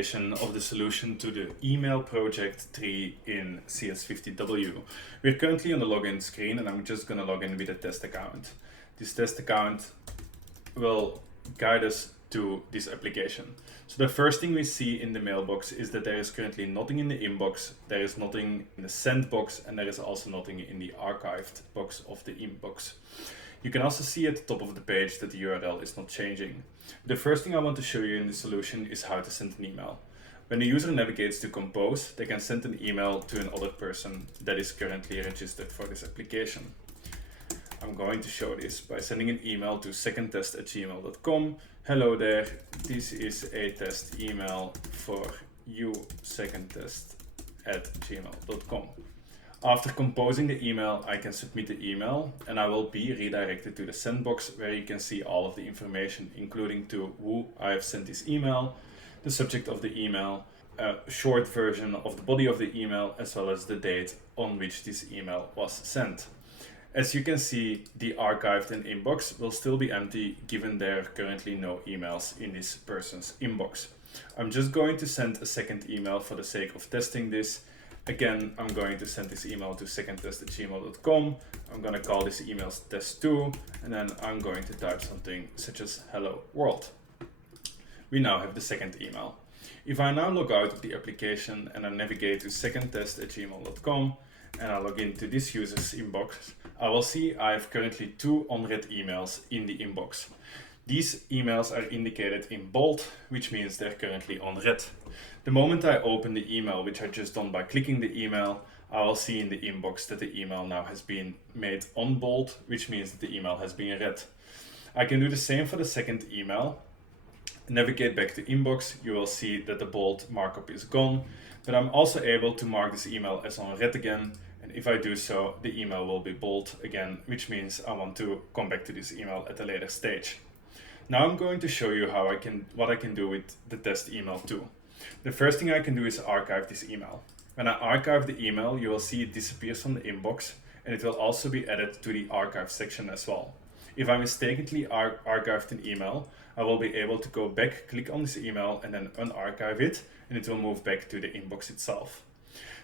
of the solution to the email project tree in CS50W. We're currently on the login screen and I'm just going to log in with a test account. This test account will guide us to this application. So the first thing we see in the mailbox is that there is currently nothing in the inbox, there is nothing in the sent box, and there is also nothing in the archived box of the inbox. You can also see at the top of the page that the URL is not changing. The first thing I want to show you in the solution is how to send an email. When the user navigates to Compose, they can send an email to another person that is currently registered for this application. I'm going to show this by sending an email to secondtest@gmail.com. Hello there, this is a test email for you, secondtest@gmail.com. After composing the email, I can submit the email and I will be redirected to the send box where you can see all of the information, including to who I have sent this email, the subject of the email, a short version of the body of the email, as well as the date on which this email was sent. As you can see, the archived and inbox will still be empty given there are currently no emails in this person's inbox. I'm just going to send a second email for the sake of testing this. Again, I'm going to send this email to secondtest@gmail.com. I'm going to call this email test2, and then I'm going to type something such as hello world. We now have the second email. If I now log out of the application and I navigate to secondtest@gmail.com and I log into this user's inbox, I will see I have currently 2 unread emails in the inbox. These emails are indicated in bold, which means they're currently unread. The moment I open the email, which I just done by clicking the email, I will see in the inbox that the email now has been made unbold, which means that the email has been read. I can do the same for the second email. Navigate back to inbox, you will see that the bold markup is gone, but I'm also able to mark this email as unread again. And if I do so, the email will be bold again, which means I want to come back to this email at a later stage. Now I'm going to show you what I can do with the test email too. The first thing I can do is archive this email. When I archive the email, you will see it disappears from the inbox and it will also be added to the archive section as well. If I mistakenly archived an email, I will be able to go back, click on this email and then unarchive it, and it will move back to the inbox itself.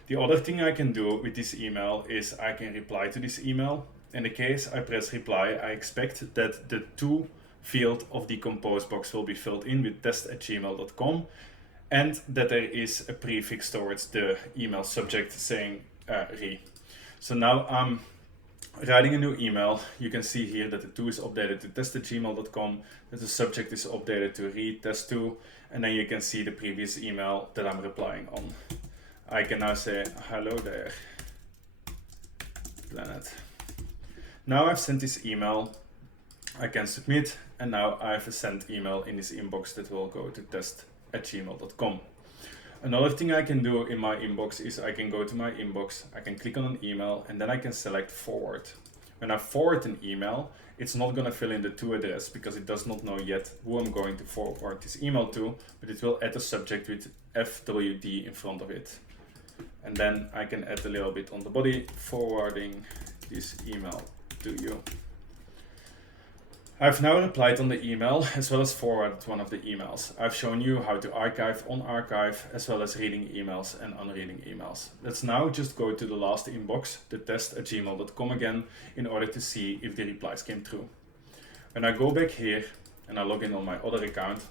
The other thing I can do with this email is I can reply to this email. In the case I press reply, I expect that the to field of the compose box will be filled in with test@gmail.com and that there is a prefix towards the email subject saying re. So now I'm writing a new email. You can see here that the to is updated to test@gmail.com, that the subject is updated to re test2, and then you can see the previous email that I'm replying on. I can now say hello there, planet. Now I've sent this email, I can submit, and now I have a sent email in this inbox that will go to test@gmail.com. Another thing I can do in my inbox is I can go to my inbox, I can click on an email, and then I can select forward. When I forward an email, it's not going to fill in the to address because it does not know yet who I'm going to forward this email to, but it will add a subject with FWD in front of it. And then I can add a little bit on the body, forwarding this email to you. I've now replied on the email as well as forwarded one of the emails. I've shown you how to archive, unarchive, as well as reading emails and unreading emails. Let's now just go to the last inbox, the test@gmail.com again, in order to see if the replies came through. When I go back here and I log in on my other account,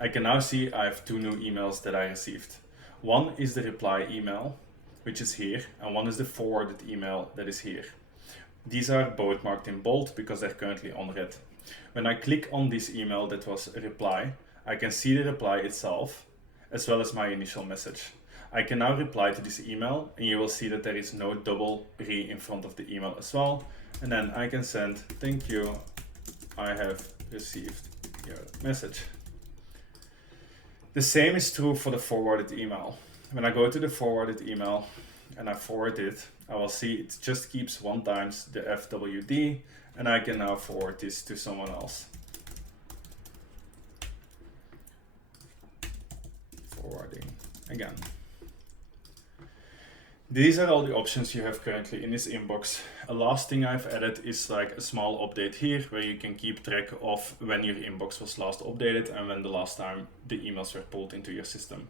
I can now see I have 2 new emails that I received. One is the reply email, which is here, and one is the forwarded email that is here. These are both marked in bold because they're currently unread. When I click on this email that was a reply, I can see the reply itself as well as my initial message. I can now reply to this email and you will see that there is no double re in front of the email as well. And then I can send, thank you, I have received your message. The same is true for the forwarded email. When I go to the forwarded email and I forward it, I will see it just keeps 1 times the FWD, and I can now forward this to someone else. Forwarding again. These are all the options you have currently in this inbox. A last thing I've added is like a small update here where you can keep track of when your inbox was last updated and when the last time the emails were pulled into your system.